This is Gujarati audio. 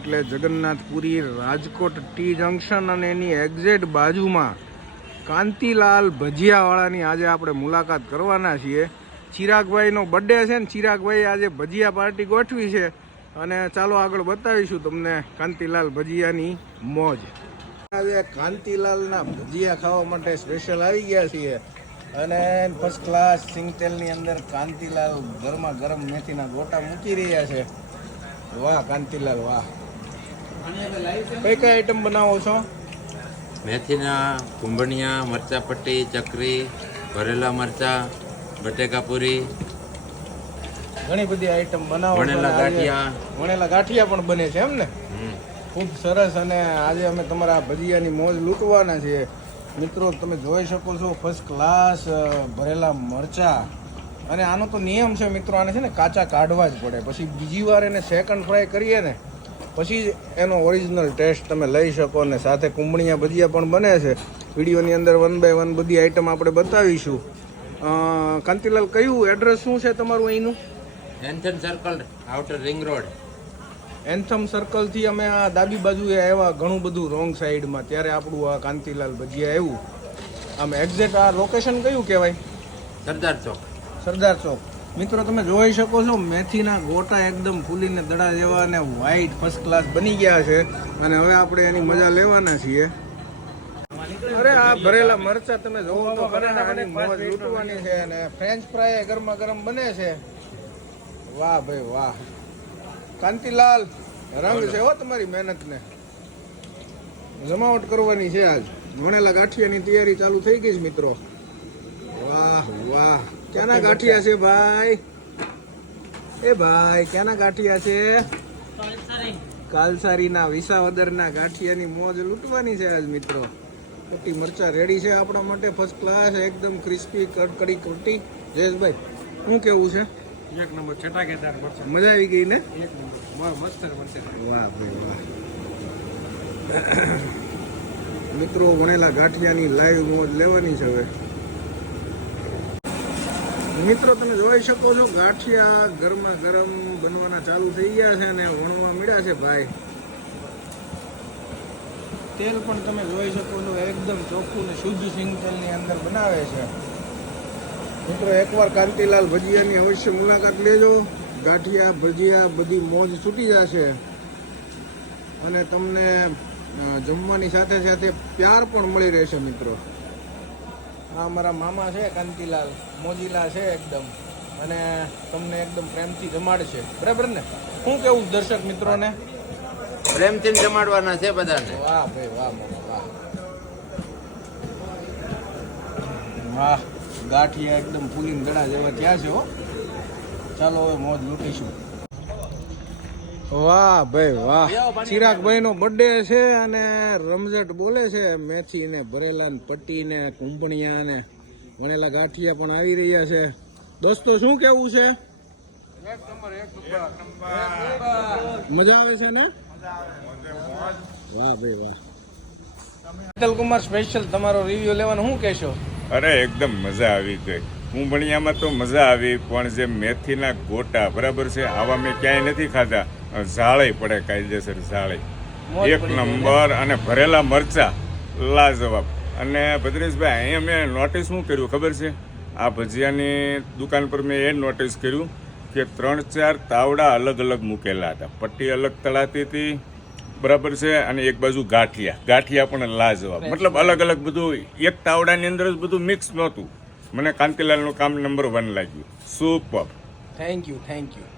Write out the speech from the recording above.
એટલે જગન્નાથપુરી રાજકોટ ટી જંકશન અને એની એક્ઝેક્ટ બાજુમાં કાંતિલાલ ભજીયાવાળાની આજે આપણે મુલાકાત કરવાના છીએ. ચિરાગભાઈનો બર્થડે છે ને, ચિરાગભાઈ આજે ભજીયા પાર્ટી ગોઠવી છે અને ચાલો આગળ બતાવીશું તમને કાંતિલાલ ભજીયાની મોજ. આજે કાંતિલાલના ભજીયા ખાવા માટે સ્પેશિયલ આવી ગયા છીએ અને ફર્સ્ટ ક્લાસ સિંગતેલની અંદર કાંતિલાલ ગરમા ગરમ મેથીના ગોટા મૂકી રહ્યા છે. વાહ કાંતિલાલ વાહ. કઈ કઈ આઈટમ બનાવો છો? મેથીના કુંભણિયા, મરચા પટ્ટી, ચકરી, ભરેલા મરચા, બટેકા પૂરી, ઘણી બધી આઈટમ બનાવો. વણેલા ગાંઠિયા. વણેલા ગાંઠિયા પણ બને છે એમ ને? ખૂબ સરસ. અને આજે અમે તમારા ભજીયાની મોજ લૂંટવાના છીએ. મિત્રો તમે જોઈ શકો છો ફર્સ્ટ ક્લાસ ભરેલા મરચા. અને આનો તો નિયમ છે મિત્રો, આને છે ને કાચા કાઢવા જ પડે, પછી બીજી વાર એને સેકન્ડ ફ્રાય કરીએ ને પછી એનો ઓરિજિનલ ટેસ્ટ તમે લઈ શકો. અને સાથે કુંભણિયા ભજીયા પણ બને છે. વિડીયોની અંદર 1 by 1 બધી આઈટમ આપણે બતાવીશું. કાંતિલાલ કયું એડ્રેસ શું છે તમારું અહીંનું? Anthem circle, outer ring road. Anthem સર્કલથી અમે આ ડાબી બાજુએ આવ્યા, ઘણું બધું રોંગ સાઈડમાં, ત્યારે આપણું આ કાંતિલાલ ભજીયા આવ્યું. આમ એક્ઝેક્ટ આ લોકેશન કયું કહેવાય? સરદાર ચોક. સરદાર ચોક. મિત્રો તમે જોઈ શકો છો મેથીના ગોટા એકદમ ફૂલીને દડા જેવા અને વ્હાઈટ ફર્સ્ટ ક્લાસ બની ગયા છે. અને હવે આપણે એની મજા લેવાના છીએ. અરે આ ભરેલા મરચા તમે જોવો તો આની મોજ લૂંટવાની છે. અને ફ્રેન્ચ ફ્રાય ગરમા ગરમ બને છે. વાહ ભાઈ વાહ. કાંતિલાલ રંગ છે હો તમારી મહેનતને. જમાવટ કરવાની છે આજ. વણેલા ગાંઠિયાની તૈયારી ચાલુ થઈ ગઈ છે મિત્રો. વાહ વાહ. ક્યાંના ગાંઠિયા છે ભાઈ? એ ભાઈ ક્યાંના ગાંઠિયા છે? કાલસારીના વિસાવદરના ગાંઠિયાની મોજ લૂંટવાની છે આજ મિત્રો. કોટી મરચા રેડી છે આપણા માટે ફર્સ્ટ ક્લાસ, એકદમ ક્રિસ્પી કડકડી કોટી. જયેશભાઈ શું કેવું છે? એક નંબર ચટાકેદાર મરચા. મજા આવી ગઈ ને? એક નંબર મસ્ત મરચા. વાહ ભાઈ વાહ. મિત્રો વણેલા ગાંઠિયાની લાઈવ મોજ લેવાની છે હવે. મિત્રો તમે જોઈ શકો છો ગાંઠિયા ગરમા ગરમ બનવાના ચાલુ થઈ ગયા છે અને વણવા મળ્યા છે ભાઈ. તેલ પણ તમે જોઈ શકો છો એકદમ ચોખ્ખું ને શુદ્ધ સિંગ તેલની અંદર બનાવે છે. મિત્રો એકવાર કાંતિલાલ ભજીયાની અવશ્ય મુલાકાત લેજો. ગાંઠિયા ભજીયા બધી મોજ છૂટી જશે અને તમને જમવાની સાથે સાથે પ્યાર પણ મળી રહેશે મિત્રો. આ અમારા મામા છે કાંતિલાલ, મોજીલા છે એકદમ, અને તમને એકદમ પ્રેમથી જમાડશે. બરાબર ને? શું કેવું દર્શક મિત્રોને? પ્રેમથી જમાડવાના છે બધાને. વાહ ભાઈ વાહ મામા વાહ. વાહ ગાંઠિયા એકદમ ફૂલીને દડા જેવા ત્યાં છે હો. ચાલો હવે મોજ લૂટીશું. વાહ ભાઈ વાહ. ચિરાગભાઈ નો બર્થડે છે અને રમઝટ બોલે છે. મેથી ને ભરેલા ને પટ્ટી ને કુંભણિયા ને વણેલા ગાંઠિયા પણ આવી રહ્યા છે. દોસ્તો શું કેવું છે? મજા આવે છે ને? વાહ ભાઈ વાહ. અટલકુમાર સ્પેશિયલ તમારો રિવ્યુ લેવાનો શું કહેશો? અરે એકદમ મજા આવી ગઈ. કુંભણિયામાં તો મજા આવી, પણ જે મેથીના ગોટા બરાબર છે, આવા મેં ક્યાંય નથી ખાધા. ઝાળે પડે કાયદેસર ઝાળે. એક નંબર. અને ભરેલા મરચા લાજવાબ. અને ભદ્રેશભાઈ અહીંયા મેં નોટિસ શું કર્યું ખબર છે? આ ભજીયાની દુકાન પર મેં એ નોટિસ કર્યું કે 3-4 તાવડા અલગ અલગ મૂકેલા હતા. પટ્ટી અલગ તળાતી હતી બરાબર છે, અને એક બાજુ ગાંઠિયા પણ લાજવાબ. મતલબ અલગ અલગ બધું એક તાવડાની અંદર જ બધું મિક્સ નહોતું. મને કાંતિલાલનું કામ નંબર 1 લાગ્યું. Super. Thank you thank you.